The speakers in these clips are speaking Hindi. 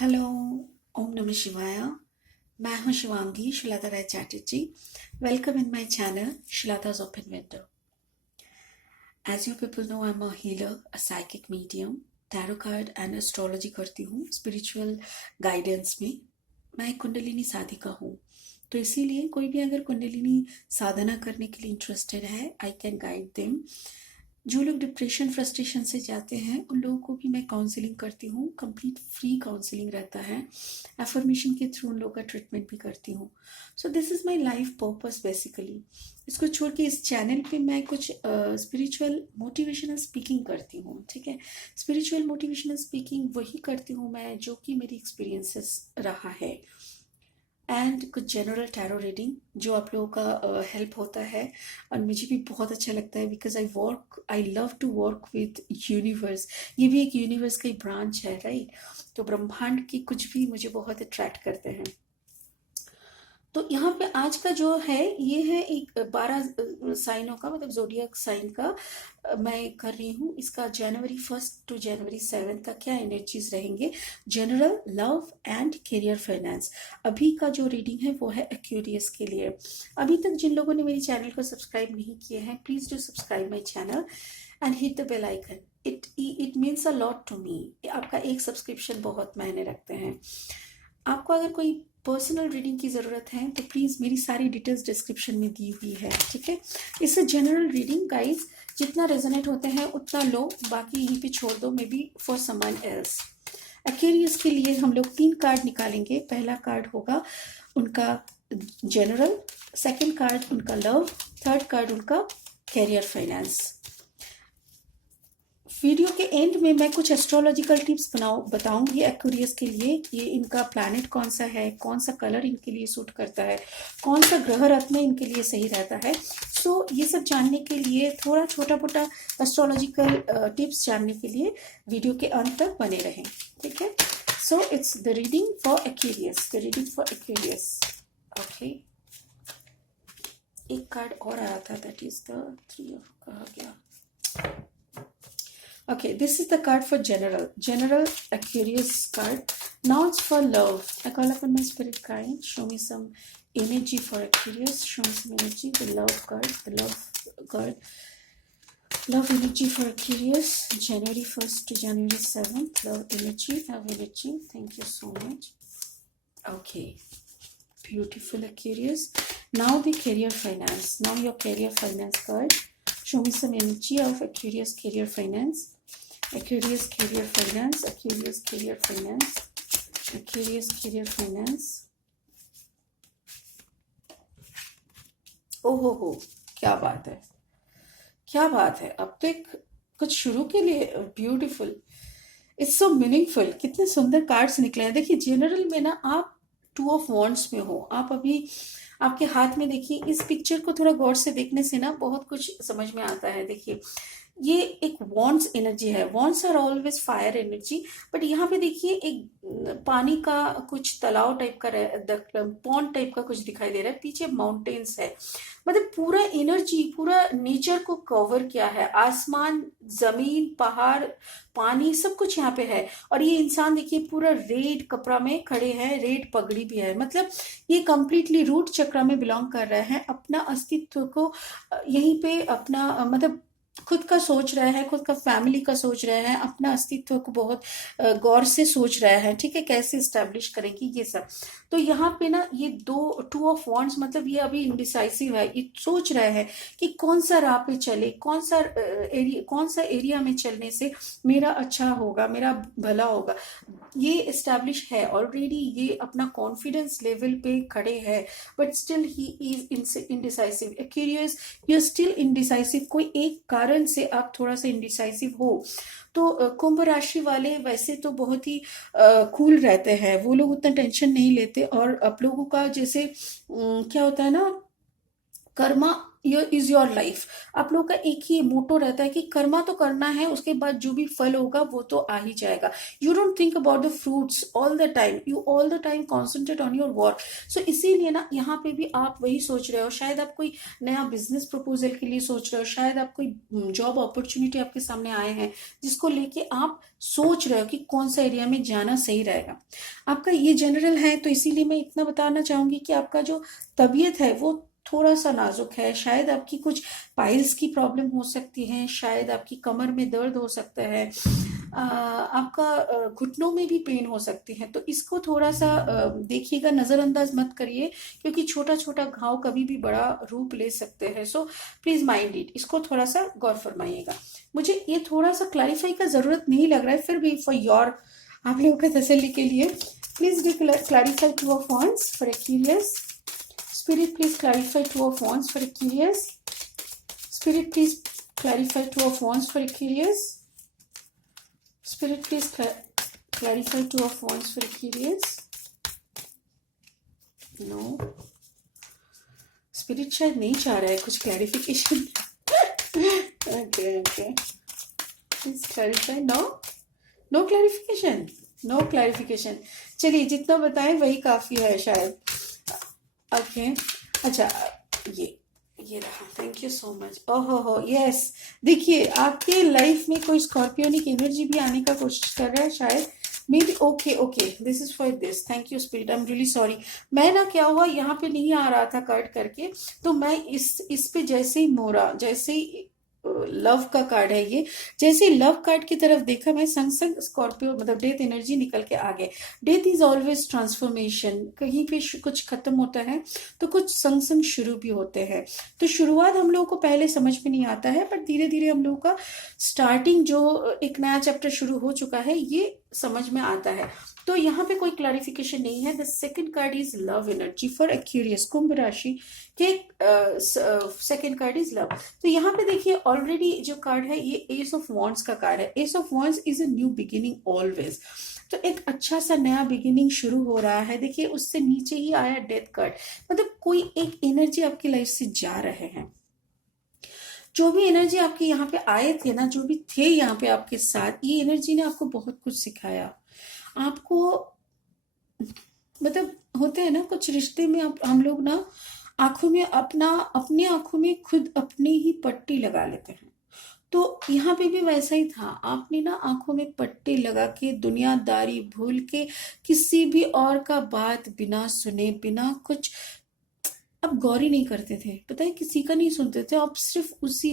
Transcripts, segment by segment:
हेलो, ओम नमः शिवाय। मैं हूँ Shivangi Shilata Rai Chatterjee. Welcome in my channel Shilata's Open Window. As you people know, I'm a healer, a psychic medium, tarot card and astrology करती हूँ spiritual guidance में। मैं एक कुंडलिनी साधिका हूँ, तो इसीलिए कोई भी अगर कुंडलिनी साधना करने के लिए इंटरेस्टेड है, आई कैन गाइड देम। जो लोग डिप्रेशन फ्रस्ट्रेशन से जाते हैं उन लोगों को भी मैं काउंसलिंग करती हूँ। कंप्लीट फ्री काउंसलिंग रहता है। एफर्मेशन के थ्रू उन लोगों का ट्रीटमेंट भी करती हूँ। So this is my life purpose basically. इसको छोड़ के इस चैनल पे मैं कुछ स्पिरिचुअल मोटिवेशनल स्पीकिंग करती हूँ। ठीक है, स्पिरिचुअल मोटिवेशनल स्पीकिंग वही करती हूँ मैं जो कि मेरी एक्सपीरियंसेस रहा है, एंड कुछ जनरल टैरो रीडिंग जो आप लोगों का हेल्प होता है। और मुझे भी बहुत अच्छा लगता है because I love to work with universe. ये भी एक यूनिवर्स का ही ब्रांच है, राइट? तो ब्रह्मांड की कुछ भी मुझे बहुत अट्रैक्ट करते हैं। तो यहाँ पे आज का जो है ये है एक 12 साइनों का, मतलब जोडियक साइन का मैं कर रही हूँ। इसका जनवरी 1 टू जनवरी 7 का क्या एनर्जीज रहेंगे, general, love and career finance. अभी का जो रीडिंग है वो है एक्वेरियस के लिए। अभी तक जिन लोगों ने मेरी चैनल को सब्सक्राइब नहीं किए हैं, please do subscribe my channel and hit the bell icon. It means a lot to me. आपका एक सब्सक्रिप्शन बहुत मायने रखते हैं। आपको अगर कोई पर्सनल रीडिंग की ज़रूरत है तो प्लीज़ मेरी सारी डिटेल्स डिस्क्रिप्शन में दी हुई है। ठीक है, इससे जनरल रीडिंग गाइस जितना रेजोनेट होते हैं उतना लो, बाकी यहीं पे छोड़ दो, may be for someone else. Aquarius के लिए हम लोग 3 कार्ड निकालेंगे। पहला कार्ड होगा उनका जनरल, सेकंड कार्ड उनका लव, थर्ड कार्ड उनका कैरियर फाइनेंस। वीडियो के एंड में मैं कुछ एस्ट्रोलॉजिकल टिप्स बताऊंगी एक्वेरियस के लिए। ये इनका प्लैनेट कौन सा है, कौन सा कलर इनके लिए सूट करता है, कौन सा ग्रह रत्न इनके लिए सही रहता है। सो ये सब जानने के लिए, थोड़ा छोटा मोटा एस्ट्रोलॉजिकल टिप्स जानने के लिए वीडियो के अंत तक बने रहें। ठीक है, so it's the reading for Aquarius. Okay, एक कार्ड और आया था, दैट इज द 3 ऑफ, कहा गया। Okay, this is the card for general Aquarius card. Now it's for love. I call upon my spirit guide. Show me some energy for Aquarius. Show me some energy. The love card. Love energy for Aquarius. January 1st to January 7th. Love energy. Thank you so much. Okay. Beautiful Aquarius. Now the career finance. Now your career finance card. Show me some energy of Aquarius career finance. Aquarius career finance. ओहो हो, क्या बात है, क्या बात है। अब तो एक कुछ शुरू के लिए ब्यूटीफुल, इट्स सो मीनिंगफुल। कितने सुंदर कार्ड्स निकले हैं। देखिए जनरल में ना आप 2 ऑफ वॉन्ड्स में हो। आप अभी आपके हाथ में देखिए, इस पिक्चर को थोड़ा गौर से देखने से ना बहुत कुछ समझ में आता है। देखिए ये एक वॉन्ड्स एनर्जी है। Wands are always fire energy, but यहाँ पे देखिए एक पानी का कुछ तालाब टाइप का, पॉन्ड टाइप का कुछ दिखाई दे रहा है। पीछे माउंटेन्स है, मतलब पूरा एनर्जी, पूरा नेचर को कवर किया है। आसमान, जमीन, पहाड़, पानी, सब कुछ यहाँ पे है। और ये इंसान देखिए पूरा रेड कपड़ा में खड़े हैं, रेड पगड़ी भी है। मतलब ये कंप्लीटली रूट चक्र में बिलोंग कर रहे हैं। अपना अस्तित्व को यहीं पे अपना मतलब खुद का सोच रहे हैं, खुद का फैमिली का सोच रहे हैं, अपना अस्तित्व को बहुत गौर से सोच रहे हैं। ठीक है, कैसे स्टैब्लिश करेंगे ये सब। तो यहाँ पे ना ये 2 ऑफ वॉन्ड्स, मतलब ये अभी इंडिसाइसिव है। ये सोच रहे हैं कि कौन सा राह पे चले, कौन सा एरिया में चलने से मेरा अच्छा होगा, मेरा भला होगा। ये एस्टैब्लिश है ऑलरेडी, ये अपना कॉन्फिडेंस लेवल पे खड़े हैं, but still he is indecisive. Curious, you are still indecisive. कोई एक कारण से आप थोड़ा सा इंडिसाइसिव हो। तो कुंभ राशि वाले वैसे तो बहुत ही कूल रहते हैं, वो लोग उतना टेंशन नहीं लेते। और आप लोगों का जैसे क्या होता है ना, कर्मा इज योर लाइफ। आप लोगों का एक ही मोटो रहता है कि कर्मा तो करना है, उसके बाद जो भी फल होगा वो तो आ ही जाएगा। You don't think about the fruits all the time, you all the time concentrate on your work. So इसीलिए ना यहाँ पे भी आप वही सोच रहे हो, शायद आप कोई नया बिजनेस प्रपोजल के लिए सोच रहे हो, शायद आप कोई जॉब अपॉर्चुनिटी आपके सामने आए हैं जिसको लेके आप सोच रहे हो कि कौन सा एरिया में जाना सही रहेगा। आपका ये जनरल है, तो इसीलिए मैं इतना बताना चाहूंगी कि आपका जो तबीयत है वो थोड़ा सा नाजुक है। शायद आपकी कुछ पाइल्स की प्रॉब्लम हो सकती है, शायद आपकी कमर में दर्द हो सकता है, आपका घुटनों में भी पेन हो सकती है। तो इसको थोड़ा सा देखिएगा, नज़रअंदाज मत करिए, क्योंकि छोटा छोटा घाव कभी भी बड़ा रूप ले सकते हैं। सो प्लीज माइंड इट, इसको थोड़ा सा गौर फरमाइएगा। मुझे ये थोड़ा सा क्लैरिफाई का जरूरत नहीं लग रहा है, फिर भी फॉर योर, आप लोगों का तसल्ली के लिए, please do clarify two of wands for Aquarius. Spirit, please clarify two of wands for Aquarius. Spirit, please clarify two of wands for Aquarius. Spirit, please clarify two of wands for Aquarius. No. Spirit शायद नहीं चाह रहा है कुछ clarification. Okay. Please clarify. No clarification. No clarification. चलिए, जितना बताएं वही काफी है शायद। ओके, अच्छा, ये रहा। Thank you so much. ओहो हो, यस। देखिए, आपके लाइफ में कोई स्कॉर्पियोनिक एनर्जी भी आने का कोशिश कर रहा है शायद, may be. Okay, this is for this. Thank you spirit, I am really sorry. मैं ना, क्या हुआ, यहाँ पे नहीं आ रहा था कट करके, तो मैं इस पे जैसे ही मोड़ा, जैसे ही लव का कार्ड है ये, जैसे लव कार्ड की तरफ देखा, मैं संग संग स्कॉर्पियो मतलब डेथ एनर्जी निकल के आ गए। डेथ इज ऑलवेज ट्रांसफॉर्मेशन, कहीं पे कुछ खत्म होता है तो कुछ संग संग शुरू भी होते हैं। तो शुरुआत हम लोगों को पहले समझ में नहीं आता है, पर धीरे धीरे हम लोगों का स्टार्टिंग, जो एक नया चैप्टर शुरू हो चुका है, ये समझ में आता है। तो यहाँ पे कोई क्लैरिफिकेशन नहीं है। The second card is love energy for Aquarius, कुंभ राशि के सेकंड कार्ड इज लव। तो यहाँ पे देखिए, ऑलरेडी जो कार्ड है ये एस ऑफ वॉन्ड्स का कार्ड है। S of wands is a new beginning always. तो एक अच्छा सा नया बिगिनिंग शुरू हो रहा है। देखिए, उससे नीचे ही आया डेथ कार्ड, मतलब कोई एक एनर्जी आपकी लाइफ से जा रहे हैं। जो भी एनर्जी आपके यहाँ पे आए थे ना, जो भी थे यहाँ पे आपके साथ, ये एनर्जी ने आपको बहुत कुछ सिखाया। आपको मतलब होते हैं ना कुछ रिश्ते में, हम लोग ना आंखों में अपनी आंखों में खुद अपनी ही पट्टी लगा लेते हैं। तो यहाँ पे भी वैसा ही था। आपने ना आंखों में पट्टी लगा के, दुनियादारी भूल के, किसी भी और का बात बिना सुने, बिना कुछ अब गौर ही नहीं करते थे। पता है, किसी का नहीं सुनते थे। आप सिर्फ उसी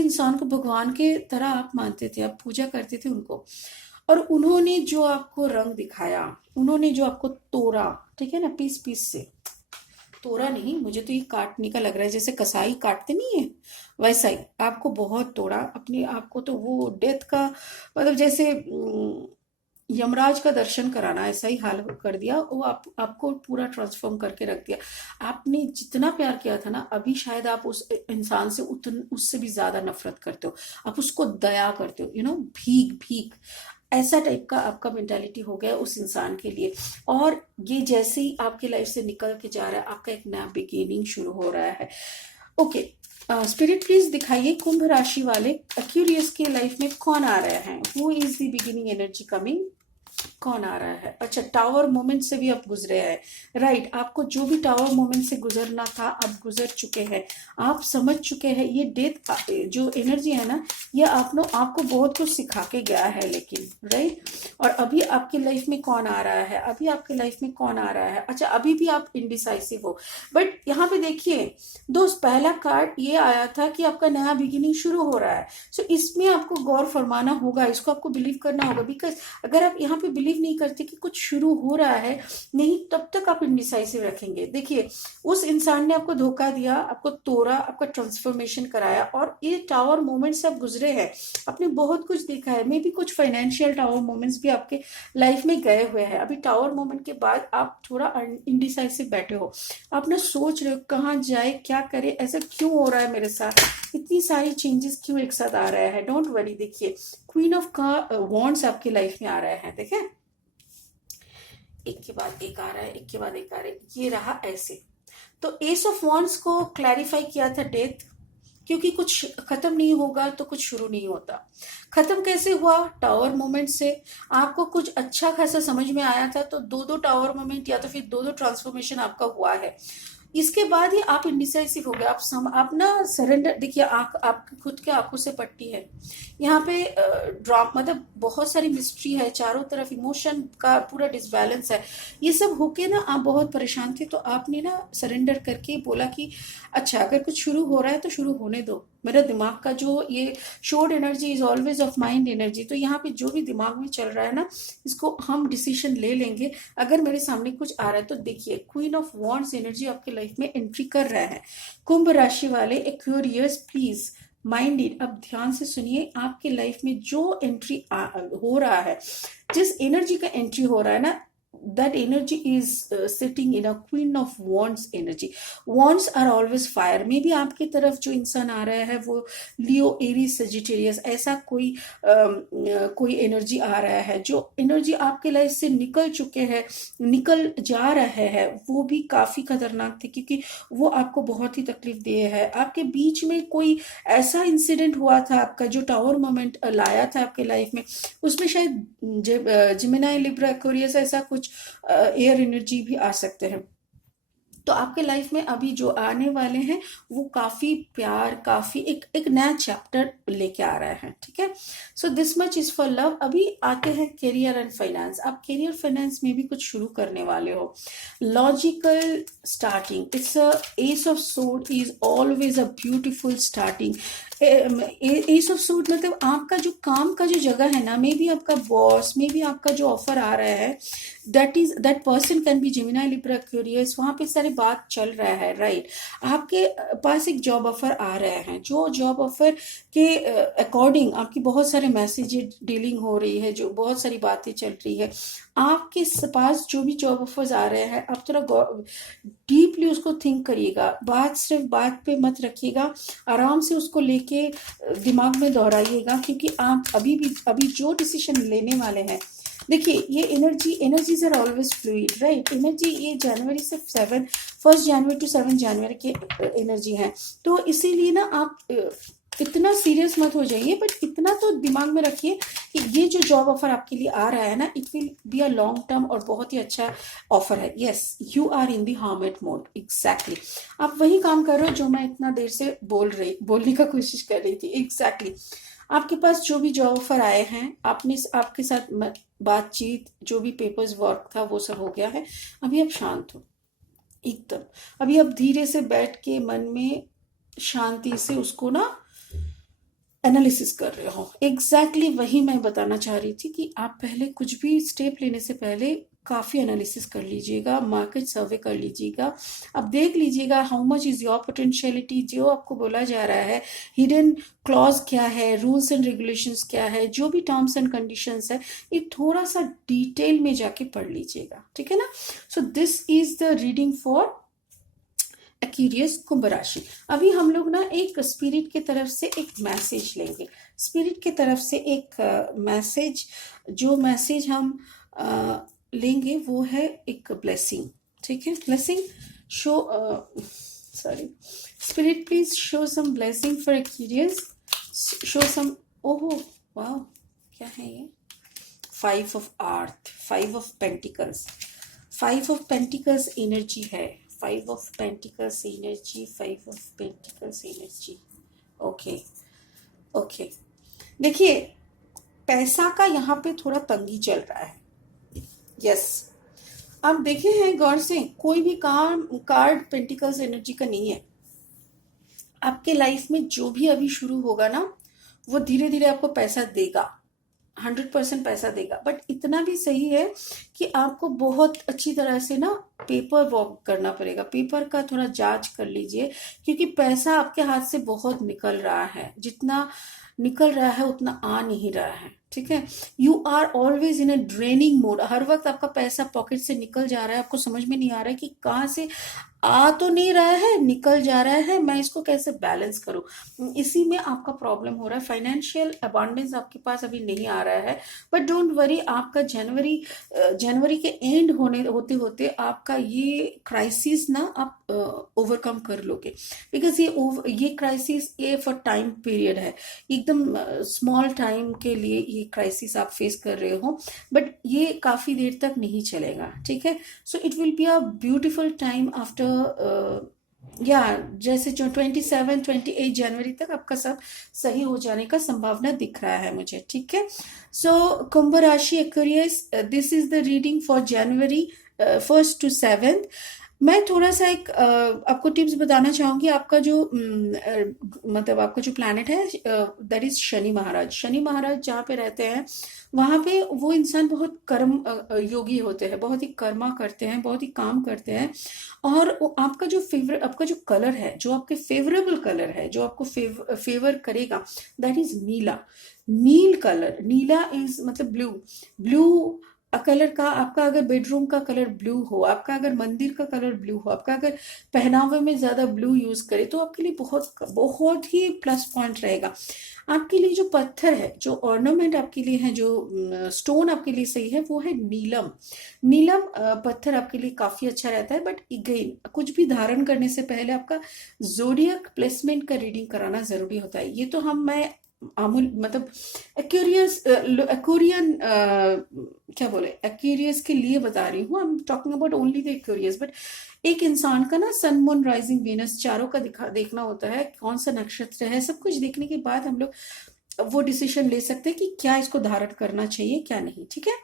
इंसान को भगवान के तरह आप मानते थे, आप पूजा करते थे उनको। और उन्होंने जो आपको रंग दिखाया, उन्होंने जो आपको तोड़ा, ठीक है ना, पीस पीस से तोड़ा नहीं, मुझे तो ये काटने का लग रहा है, जैसे कसाई काटते नहीं है, वैसा ही आपको बहुत तोड़ा अपने आप को। तो वो डेथ का मतलब जैसे यमराज का दर्शन कराना, ऐसा ही हाल कर दिया वो। आपको पूरा ट्रांसफॉर्म करके रख दिया। आपने जितना प्यार किया था ना, अभी शायद आप उस इंसान से उससे भी ज्यादा नफरत करते हो। आप उसको दया करते हो, भीख ऐसा टाइप का आपका मेंटालिटी हो गया उस इंसान के लिए। और ये जैसे ही आपकी लाइफ से निकल के जा रहा है, आपका एक नया बिगिनिंग शुरू हो रहा है। ओके, स्पिरिट प्लीज दिखाइए, कुंभ राशि वाले एक्यूरियस के लाइफ में कौन आ रहा है? Who is the beginning energy coming? कौन आ रहा है? अच्छा, टावर मोमेंट से भी आप गुजरे हैं, राइट। आपको जो भी टावर मोमेंट से गुजरना था, आप गुजर चुके हैं, आप समझ चुके हैं। ये डेथ जो एनर्जी है ना, ये आपको बहुत कुछ सिखा के गया है, लेकिन राइट। और अभी आपकी लाइफ में कौन आ रहा है? अभी आपकी लाइफ में कौन आ रहा है? अच्छा, अभी भी आप इनडिसाइसिव हो, बट यहाँ पे देखिए दोस्त, पहला कार्ड ये आया था कि आपका नया बिगिनिंग शुरू हो रहा है। सो इसमें आपको गौर फरमाना होगा, इसको आपको बिलीव करना होगा। बिकॉज अगर आप यहाँ पे बिलीव नहीं करते कि कुछ शुरू हो रहा है, नहीं, तब तक आप इनडिसाइसिव रखेंगे। देखिए, उस इंसान ने आपको धोखा दिया, आपको तोड़ा, आपका ट्रांसफॉर्मेशन कराया, और ये टावर मोमेंट से आप गुजरे हैं। आपने बहुत कुछ देखा है, मे बी कुछ फाइनेंशियल टावर मोमेंट्स भी आपके लाइफ में गए हुए हैं। अभी टावर मोमेंट के बाद आप थोड़ा इनडिसाइसिव बैठे हो, आप ना सोच रहे हो कहाँ जाए, क्या करे, ऐसा क्यों हो रहा है मेरे साथ, इतनी सारी चेंजेस क्यों एक साथ आ रहा है। डोंट वरी, देखिए क्वीन ऑफ वॉन्ड्स आपकी लाइफ में आ रहा है। देखें, एक के बाद एक आ रहा है, एक के बाद एक आ रहा है, ये रहा ऐसे। तो एस ऑफ वॉन्ड्स को क्लैरिफाई किया था डेथ, क्योंकि कुछ खत्म नहीं होगा तो कुछ शुरू नहीं होता। खत्म कैसे हुआ? टावर मोमेंट से। आपको कुछ अच्छा खासा समझ में आया था तो दो दो टावर मोमेंट या तो फिर दो दो ट्रांसफॉर्मेशन आपका हुआ है। इसके बाद ही आप इंडिसाइसिव हो गए। आप ना सरेंडर, देखिए आंख आपकी खुद के आंखों से पट्टी है यहाँ पे। ड्राम मतलब बहुत सारी मिस्ट्री है चारों तरफ, इमोशन का पूरा डिसबैलेंस है। ये सब होके ना आप बहुत परेशान थे, तो आपने ना सरेंडर करके बोला कि अच्छा अगर कुछ शुरू हो रहा है तो शुरू होने दो। मेरा दिमाग का जो ये assured energy is always of mind energy, तो यहाँ पे जो भी दिमाग में चल रहा है ना, इसको हम डिसीजन ले लेंगे। अगर मेरे सामने कुछ आ रहा है तो देखिए क्वीन ऑफ वॉन्ड्स एनर्जी आपके लाइफ में एंट्री कर रहा है। कुंभ राशि वाले एक्वेरियस प्लीज माइंड इट, अब ध्यान से सुनिए। आपके लाइफ में जो एंट्री हो रहा है, जिस एनर्जी का एंट्री हो रहा है ना, that energy is sitting in a queen of wands energy. Wands are always fire. maybe आपकी तरफ जो इंसान आ रहा है वो लियो, एरीज, सजिटेरियस, ऐसा कोई एनर्जी आ रहा है। जो एनर्जी आपके लाइफ से निकल चुके हैं, निकल जा रहे हैं, वो भी काफी खतरनाक थे, क्योंकि वो आपको बहुत ही तकलीफ दिए है। आपके बीच में कोई ऐसा इंसिडेंट हुआ था आपका जो टावर मोमेंट लाया था आपके लाइफ में, उसमें शायद जिमिनाई, लिब्रा, एक्वेरियस, ऐसा कुछ एयर एनर्जी भी आ सकते हैं। तो आपके लाइफ में अभी जो आने वाले हैं वो काफी प्यार, काफी एक नया चैप्टर लेके आ रहा है, ठीक है। So this much is for love. अभी आते हैं करियर एंड फाइनेंस। आप करियर फाइनेंस में भी कुछ शुरू करने वाले हो। Logical starting, it's a S of sword is always a beautiful starting. S of sword मतलब आपका जो काम का जो जगह है ना, मे बी आपका बॉस, मे बी आपका जो ऑफर आ रहा है, that person can be Gemini, Libra, Aquarius, वहां पे सारी बात चल रहा है, राइट। आपके पास एक जॉब ऑफर आ रहे हैं, जो जॉब ऑफर के अकॉर्डिंग आपकी बहुत सारे मैसेज डीलिंग हो रही है, जो बहुत सारी बातें चल रही है। आपके पास जो भी जॉब ऑफर्स आ रहे हैं, आप थोड़ा डीपली उसको थिंक करिएगा। बात सिर्फ बात पे मत रखिएगा, आराम से उसको लेके दिमाग में दोहराइएगा, क्योंकि आप अभी जो डिसीजन लेने वाले हैं, देखिए ये energies are always fluid, right. Energy ये जनवरी से 1 जनवरी टू 7 जनवरी की एनर्जी है, तो इसीलिए ना आप इतना सीरियस मत हो जाइए, बट इतना तो दिमाग में रखिए कि ये जो जॉब ऑफर आपके लिए आ रहा है ना, it will be a long term और बहुत ही अच्छा ऑफर है। Yes, you are in the hermit mode, exactly. आप वही काम कर रहे हो जो मैं इतना देर से बोलने का कोशिश कर रही थी, एग्जैक्टली। आपके पास जो भी जॉब ऑफर आए हैं, आपके साथ बातचीत, जो भी पेपर्स वर्क था वो सब हो गया है। अभी आप शांत हो एकदम। अभी आप धीरे से बैठ के मन में शांति से उसको ना एनालिसिस कर रहे हो। एग्जैक्टली वही मैं बताना चाह रही थी कि आप पहले कुछ भी स्टेप लेने से पहले काफ़ी एनालिसिस कर लीजिएगा, मार्केट सर्वे कर लीजिएगा। अब देख लीजिएगा how much is your potentiality, जो आपको बोला जा रहा है, हिडन क्लॉज क्या है, रूल्स एंड रेगुलेशंस क्या है, जो भी टर्म्स एंड कंडीशंस है, ये थोड़ा सा डिटेल में जाके पढ़ लीजिएगा, ठीक है ना। So this is the reading for Aquarius कुंभ राशि। अभी हम लोग ना एक स्पिरिट की तरफ से एक मैसेज लेंगे। स्पिरिट की तरफ से एक मैसेज, जो मैसेज हम लेंगे वो है एक ब्लेसिंग, ठीक है। Blessing show, sorry, spirit please show some blessing for Aquarius, show some. ओहो वाह, क्या है ये? 5 of earth, 5 of pentacles, 5 of pentacles energy है। 5 of pentacles energy, 5 of pentacles energy. Okay okay, देखिए पैसा का यहाँ पे थोड़ा तंगी चल रहा है। यस, आप देखे हैं गौर से, कोई भी कार्ड पेंटिकल्स एनर्जी का नहीं है। आपके लाइफ में जो भी अभी शुरू होगा ना, वो धीरे धीरे आपको पैसा देगा, 100% पैसा देगा। बट इतना भी सही है कि आपको बहुत अच्छी तरह से ना पेपर वर्क करना पड़ेगा। पेपर का थोड़ा जांच कर लीजिए, क्योंकि पैसा आपके हाथ से बहुत निकल रहा है, जितना निकल रहा है उतना आ नहीं रहा है, ठीक है। You are always in a draining mode, हर वक्त आपका पैसा पॉकेट से निकल जा रहा है, आपको समझ में नहीं आ रहा है कि कहाँ से आ तो नहीं रहा है, निकल जा रहा है, मैं इसको कैसे बैलेंस करूं, इसी में आपका प्रॉब्लम हो रहा है। फाइनेंशियल अबांडेंस आपके पास अभी नहीं आ रहा है, बट डोंट वरी, आपका जनवरी के एंड होते होते आपका ये क्राइसिस ना आप ओवरकम कर लोगे। बिकॉज ये क्राइसिस ये फॉर टाइम पीरियड है, एकदम स्मॉल टाइम के लिए ये क्राइसिस आप फेस कर रहे हो, बट ये काफी देर तक नहीं चलेगा, ठीक है। So it will be a beautiful time after, या जैसे जो 27-28 जनवरी तक आपका सब सही हो जाने का संभावना दिख रहा है मुझे, ठीक है। सो कुंभ राशि Aquarius, this is the reading for January 1st to 7th। मैं थोड़ा सा एक आपको टिप्स बताना चाहूंगी। आपका जो मतलब आपका जो प्लैनेट है दैट इज शनि महाराज। शनि महाराज जहाँ पे रहते हैं वहां पे वो इंसान बहुत कर्म योगी होते हैं, बहुत ही कर्मा करते हैं, बहुत ही काम करते हैं। और आपका जो कलर है, जो आपके फेवरेबल कलर है, जो आपको फेवर करेगा, दैट इज नीला। नील कलर, नीला इज मतलब ब्लू। ब्लू कलर का आपका अगर बेडरूम का कलर ब्लू हो, आपका अगर मंदिर का कलर ब्लू हो, आपका अगर पहनावे में ज्यादा ब्लू यूज करे तो आपके लिए बहुत बहुत ही प्लस पॉइंट रहेगा। आपके लिए जो पत्थर है, जो ऑर्नामेंट आपके लिए है, जो स्टोन आपके लिए सही है, वो है नीलम। नीलम पत्थर आपके लिए काफी अच्छा रहता है। बट अगेन, कुछ भी धारण करने से पहले आपका जोडियक प्लेसमेंट का रीडिंग कराना जरूरी होता है। ये तो मैं आमूल मतलब एक्वेरियन क्या बोले, एक्वेरियस के लिए बता रही हूँ। I am talking about only the Aquarius. But एक इंसान का ना सन मून राइजिंग वीनस चारों का देखना होता है, कौन सा नक्षत्र है, सब कुछ देखने के बाद हम लोग वो डिसीजन ले सकते हैं कि क्या इसको धारण करना चाहिए क्या नहीं, ठीक है।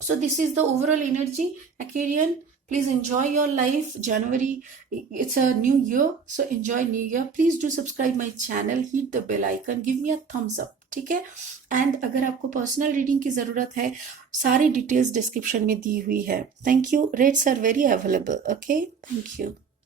So this is the overall energy, Aquarian. Please enjoy your life. January, it's a new year, so enjoy new year. Please do subscribe my channel, hit the bell icon, give me a thumbs up, ठीक है। एंड अगर आपको पर्सनल रीडिंग की जरूरत है, सारी डिटेल्स डिस्क्रिप्शन में दी हुई है। Thank you. Rates are very available. Okay, thank you.